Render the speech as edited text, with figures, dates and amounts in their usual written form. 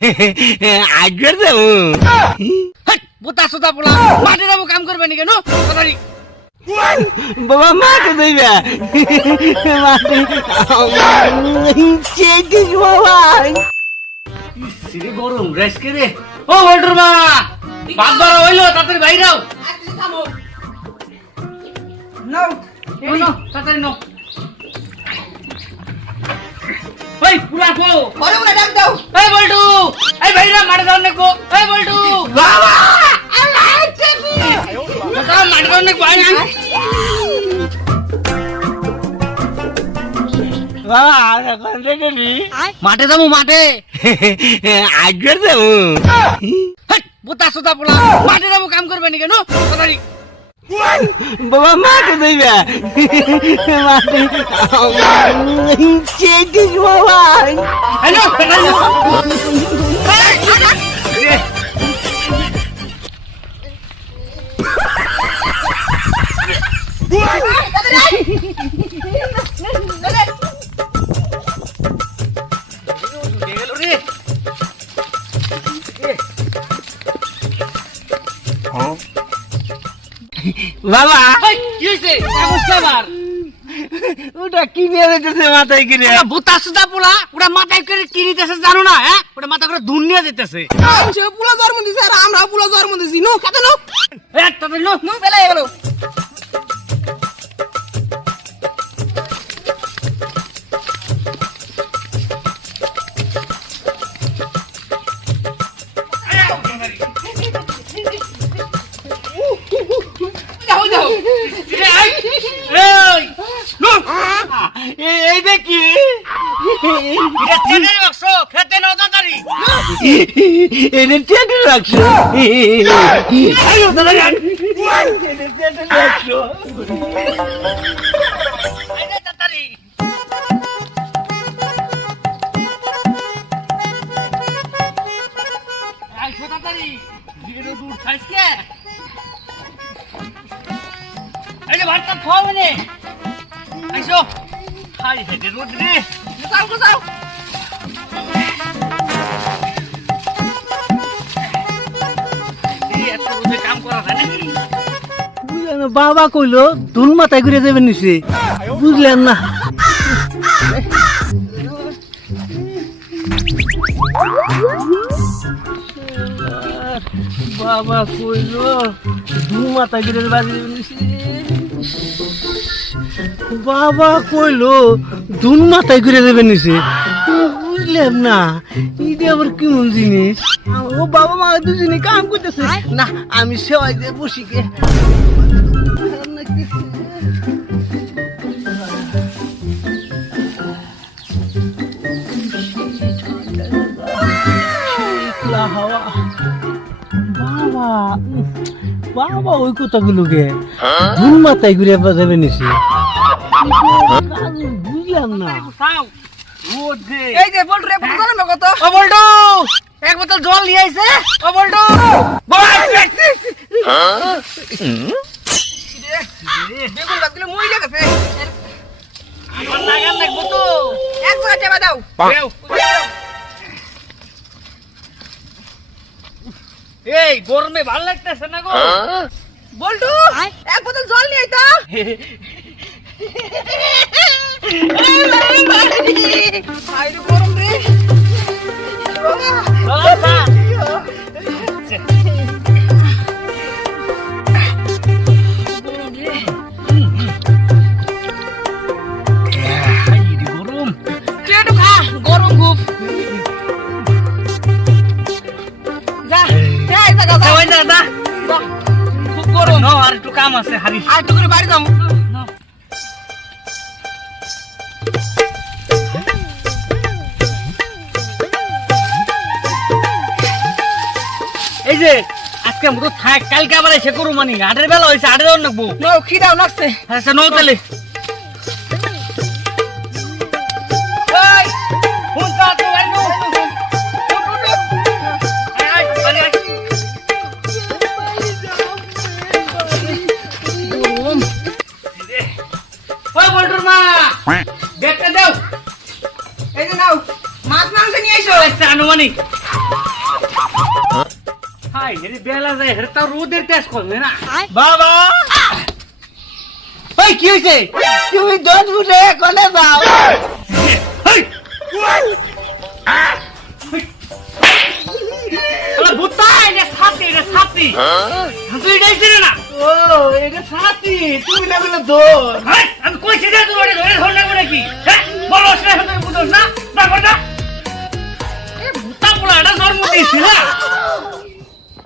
আজকের দেবো বুতা সুতা পোলা মাঠে যাবো কাম করবে নি কেন বাবা মাকে দেবে মাকে চেটিস বাবা সিরি গরম রেস্কে রে ও বল্টুর মা বাপ বড় হইলো তাড়াতাড়ি বাইরাও নাও তাড়াতাড়ি নাও ওই পুরা কো বড় বড় ডাক দাও এই বল্টু এই বাইরা মাঠে যাও নাকো এই বল্টু বাবা আল্লাহ টেপি কোথাও মাঠে যাও নাকো আয় না বাবা আর এখন দেখবি মাঠে যাবো মাঠে আজকের দেবো বুতা সুতা পোলা মাঠে যাবো কাম করবে নি কেন তাড়াতাড়ি বাবা মাকে দেবে মাকে চেটিস বাবা হ্যালো বাবা কি হয়েছে আবার ওটা কি নিয়ে যেতেছে মাথায় কিনে বুতা সুতা পোলা ওটা মাথায় করে কি নিতেছে জানো না হ্যাঁ ওটা মাথা করে দুন নিয়ে যেতেছে সে পুলা জন্ম দিছে আর আমরা পুলা জন্ম দিছি নো খাতে নো তাড়াতাড়ি নো নো বেলা গেল যাও যাও এই দেখি খেতে নাও তাড়াতাড়ি এটা টেনে রাখছো রাখছো তাড়াতাড়ি আইসো তাড়াতাড়ি ভিড়ে দূর খাইছে এই যে ভাতটা খাও মানে আইসো হাই হেডে রোদ রে যাও যাও এই এত রোদে কাম করা যায় নাকি বাবা কইলো দুন মাথায় ঘুরে যাবেন নিচে বুঝলেন না বাবা কইলো দুন মাথায় ঘুরে বাজে বাবা কইলো দুন মাথায় ঘুরে যাবেন নিচে বুঝলেন না এটা আবার কেমন জিনিস ও বাবা মা দুজনে কাম করতেছে না আমি সেবাই দিয়ে বসি গে হাওয়া বাবা বাবা ওই কথাগুলো গে দুন মাথায় ঘুরে যাবে নিচে বুঝলাম না এই যে বল রে বল না কত ও বল্টু এক বোতল জল নিয়ে আইছে ও বল্টু বেগুন লাগলে মই গেছে আমার লাগান লাগবো তো 100 টাকা দাও এই গরমে ভালো লাগতেছে না গো বল্টু এক বোতল জল নিয়ে আইতা আইরে গরম রে গরম কেটু খা গরম খুব যা এই জায়গা যা খুব গরম আর একটু কাম আছে হারি আর একটু করে বাড়ি যাও এই যে আজকে মতো থাক কালকে আবার এসে করু মানি আটের বেলা হয়েছে আটের অন্য নাকবো নাও খিদাও নাচছে আচ্ছা নৌ তাহলে এই যে নাও মাছ মাংস নিয়ে এসো আনুমানিক হাই হেরে বেলা যায় হেরে তাও রোদের তেজ কমে না বাবা ওই কি হইছে তুমি দোষ বুঝে কোনে যাও হেই আলা ভূতা এটা ছাতি তুই যাইছিস না ও এটা সাথী তুমি না বলে দোষ হাই আমি কইছি যে তোর